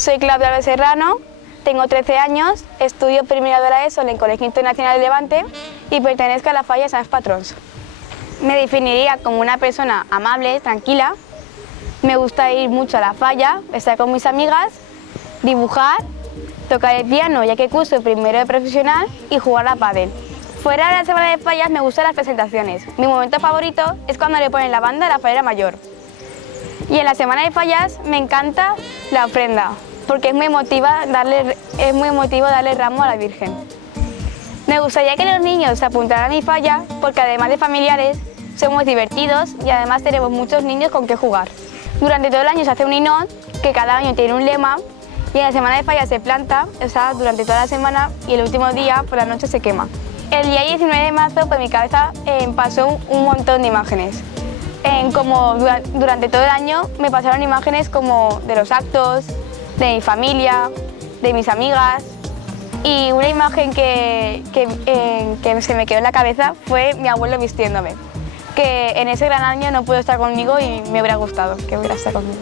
Soy Claudia Alves Serrano, tengo 13 años, estudio primero de la ESO en el Colegio Internacional de Levante y pertenezco a la falla Sants Patrons. Me definiría como una persona amable, tranquila. Me gusta ir mucho a la falla, estar con mis amigas, dibujar, tocar el piano ya que curso primero de profesional y jugar a pádel. Fuera de la semana de fallas me gustan las presentaciones. Mi momento favorito es cuando le ponen la banda a la fallera mayor. Y en la semana de fallas me encanta la ofrenda, porque es muy emotivo darle ramo a la Virgen. Me gustaría que los niños se apuntaran a mi falla, porque además de familiares, somos divertidos y además tenemos muchos niños con qué jugar. Durante todo el año se hace un hinón, que cada año tiene un lema, y en la semana de fallas se planta, o sea, durante toda la semana, y el último día, por la noche, se quema. El día 19 de marzo, por mi cabeza, pasó un montón de imágenes. Como durante todo el año me pasaron imágenes como de los actos, de mi familia, de mis amigas, y una imagen que se me quedó en la cabeza fue mi abuelo vistiéndome, que en ese gran año no pudo estar conmigo y me hubiera gustado que hubiera estado conmigo.